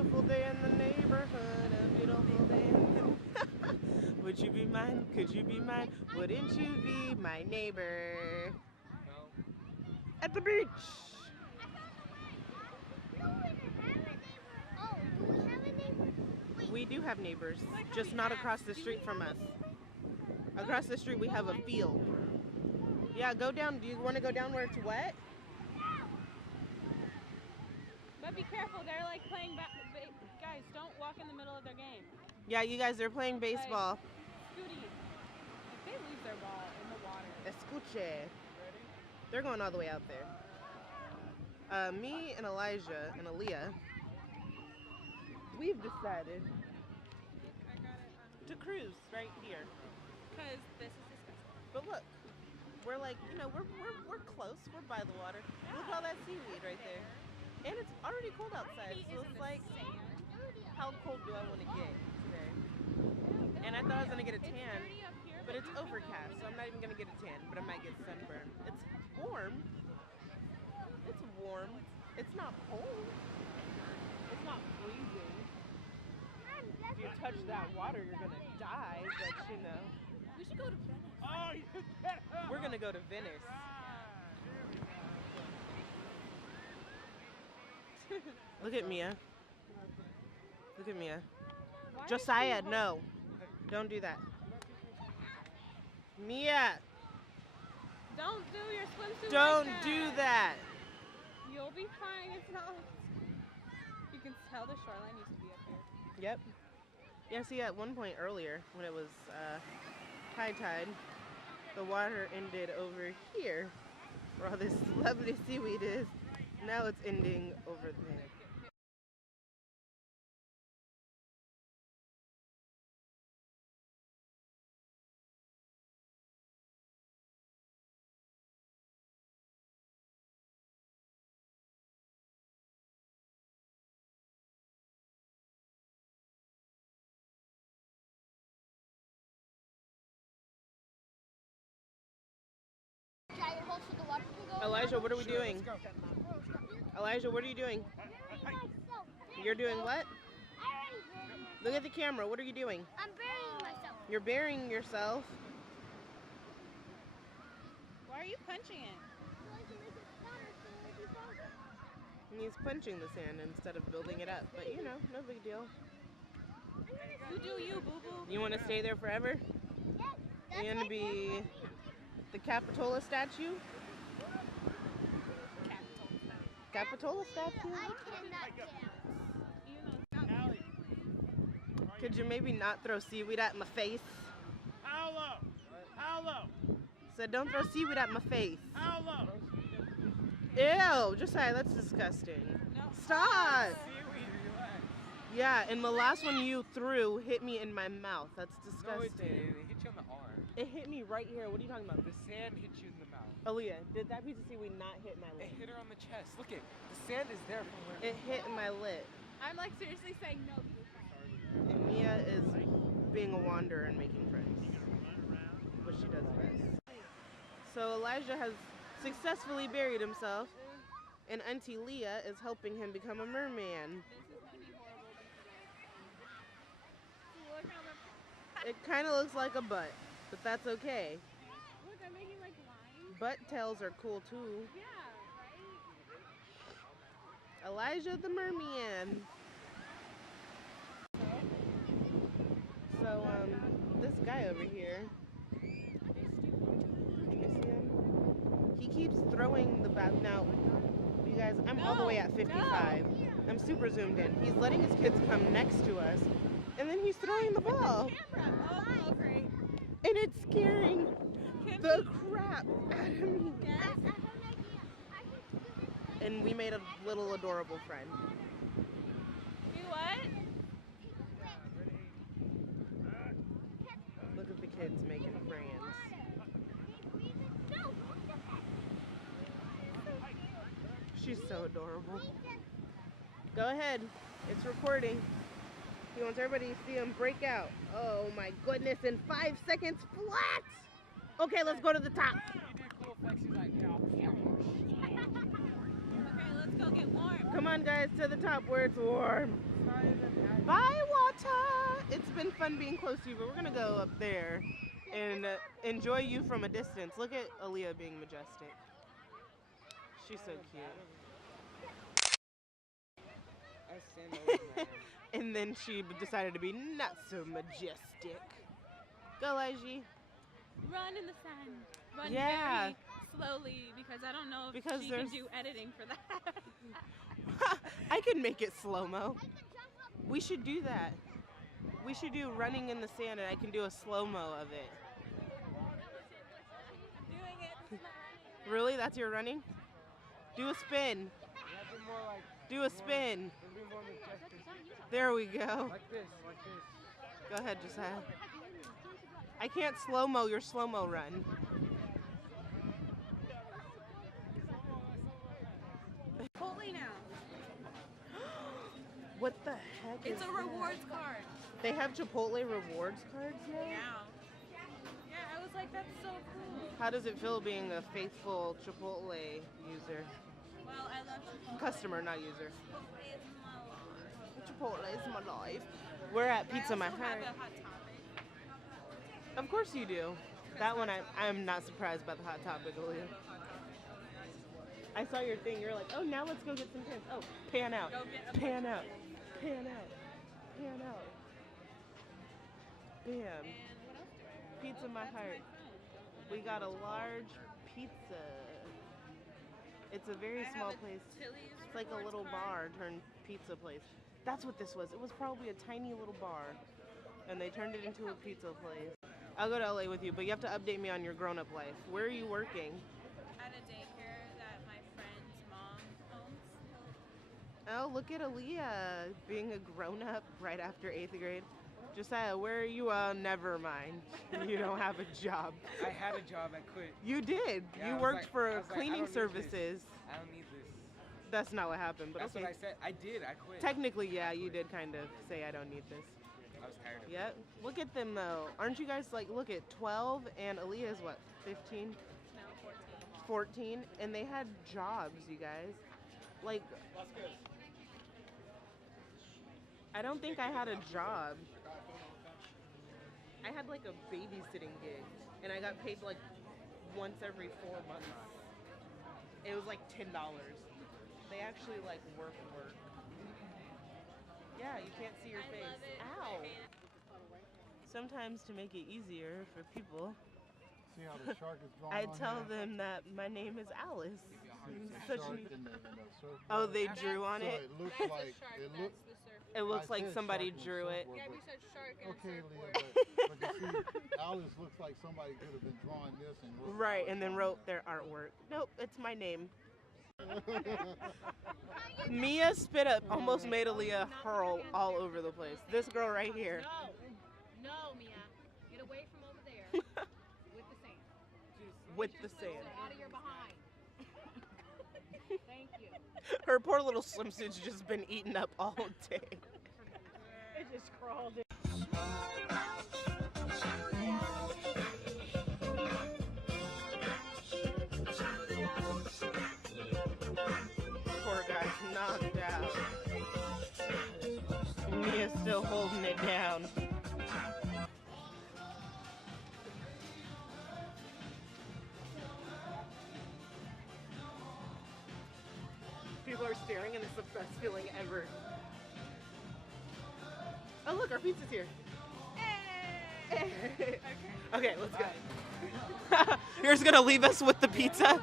beautiful day in the neighborhood, a beautiful day in the Would you be mine? Could you be mine? Wouldn't you be my neighbor? At the beach! We do have neighbors, just not across the street from us. Across the street we have a field. Yeah, go down. Do you want to go down where it's wet? But be careful, they're like playing guys, don't walk in the middle of their game. Yeah, you guys, they're playing baseball. Like, Scooty, if they leave their ball in the water. Escuche. They're going all the way out there. Me and Elijah and Aaliyah, we've decided to cruise right here. Because this is disgusting. But look, we're like, you know, we're close. We're by the water. Yeah. Look at all that seaweed right there. And it's already cold outside, so it's like, how cold do I want to get today? And I thought I was going to get a tan, but it's overcast, so I'm not even going to get a tan, but I might get sunburn. It's warm. It's warm. It's not cold. It's not freezing. If you touch that water, you're going to die, but you know. We should go to Venice. Oh, we're going to go to Venice. Look at Mia. Look at Mia. Josiah, no. Don't do that. Mia. Don't do your swimsuit. Don't like do that. You'll be fine. It's not. You can tell the shoreline used to be up here. Yep. Yeah, see, at one point earlier, when it was high tide, the water ended over here, where all this lovely seaweed is. Now it's ending over there. Elijah, what are we doing? Elijah, what are you doing? You're doing what? Look at the camera. What are you doing? I'm burying myself. You're burying yourself. Why are you punching it? And he's punching the sand instead of building it up. But you know, no big deal. You do you, boo-boo. You want to stay there forever? Yes. You're going to be the Capitola statue? Capitola statue? I cannot dance. Could you maybe not throw seaweed at my face? How low? How low? Said don't throw seaweed at my face. How low? Ew, Josiah, that's disgusting. No. Stop! Seaweed, relax. Yeah, and the last one you threw hit me in my mouth. That's disgusting. No, it didn't. It hit you on the arm. It hit me right here. What are you talking about? The sand hit you in the mouth. Aaliyah, did that piece of seaweed not hit my It lip? hit her on the chest. Look it. The sand is there from where It hit my lip. I'm like seriously saying no. And Mia is being a wanderer and making friends, which she does best. So Elijah has successfully buried himself, and Auntie Leah is helping him become a merman. This is going to be horrible. Look how the... It kind of looks like a butt, but that's okay. Look, I'm making like lines. Butt tails are cool too. Yeah, right? Elijah the merman. So, this guy over here, can you see him? He keeps throwing the bat. Now, you guys, I'm all the way at 55. I'm super zoomed in. He's letting his kids come next to us, and then he's throwing the ball. Oh, great. And it's scaring the crap out of me. Yes. And we made a little adorable friend. You what? Look at the kids making friends. She's so adorable. Go ahead. It's recording. He wants everybody to see him break out. Oh my goodness, in 5 seconds flat! Okay, let's go to the top. you did cool effects. He's like, yeah. Okay, let's go get warm. Come on, guys, to the top where it's warm. Bye, water. It's been fun being close to you, but we're gonna go up there and enjoy you from a distance. Look at Aaliyah being majestic. She's so cute. I stand over my hand. And then she decided to be not so majestic. Go, Elijah. Run in the sun. Run Yeah. very slowly because I don't know if Because she there's- can do editing for that. I could make it slow-mo. We should do that. We should do running in the sand and I can do a slow-mo of it. Doing it. It's not running. Really? That's your running? Do a spin. You have to be more like, Do a spin. be more majestic. There we go. Like this, like this. Go ahead, Josiah. I can't slow-mo your slow-mo run. Chipotle now. What the heck It's is a that? rewards card. They have Chipotle rewards cards now? Yeah. Yeah, I was like, that's so cool. How does it feel being a faithful Chipotle user? Well, I love Chipotle. Customer, not user. Chipotle is my life. Chipotle is my life. We're at Pizza My I also Heart. have a hot topic. Of course you do. That one I'm not surprised by the Hot Topic, Aaliyah. I saw your thing. You're like, oh, now let's go get some pants. Oh, pan out. Go get a Pan bunch of out. Pan out. Pan out. Bam. And what else do I have? Pizza Oh, My that's Heart. phone. We got a large pizza. It's a very I have small a place. Chili's It's like a rewards little card. bar turned pizza place. That's what this was. It was probably a tiny little bar. And they turned it into a pizza place. I'll go to LA with you, but you have to update me on your grown-up life. Where are you working? At a daycare that my friend's mom owns. Oh, look at Aaliyah being a grown-up right after 8th grade. Josiah, where are you? Never mind. You don't have a job. I had a job, I quit. You did. Yeah, I You was worked like- I for was like, I cleaning don't need this. services. I don't need this. That's not what happened, but That's okay. what I said. I did, I quit. Technically, yeah, you did kind of say I don't need this. I was tired of it. Yep. Look at them though. Aren't you guys like, look at 12 and Aaliyah's what, 15, No, 14. 14? And they had jobs, you guys. Like, I don't think I had a job. I had like a babysitting gig and I got paid like once every 4 months. It was like $10. They actually like work. Yeah, you can't see your I face. love it. Ow. Sometimes to make it easier for people, See how the shark is drawn I on tell here? them that my name is Alice. It's a Such shark an- in the surfboard. Oh, they drew on So it? it looks That's like a shark. it That's look. the surf. It looks I like said somebody shark in the drew it. surfboard, Yeah, we but- said shark and Okay, surfboard. Leah, but you see, Alice looks like somebody could have been drawing this and wrote Right, Alice and then on wrote there. their artwork. Nope, it's my name. Mia spit up almost made Aaliyah hurl all over the place. This girl right here. No, Mia. Get away from over there with the sand. With the sand. Out of your behind. Thank you. Her poor little swimsuit's just been eaten up all day. It just crawled in. Poor guy's knocked out. Mia's still holding it down. People are staring and it's the best feeling ever. Oh look, our pizza's here. Okay, let's go. You're just gonna leave us with the pizza?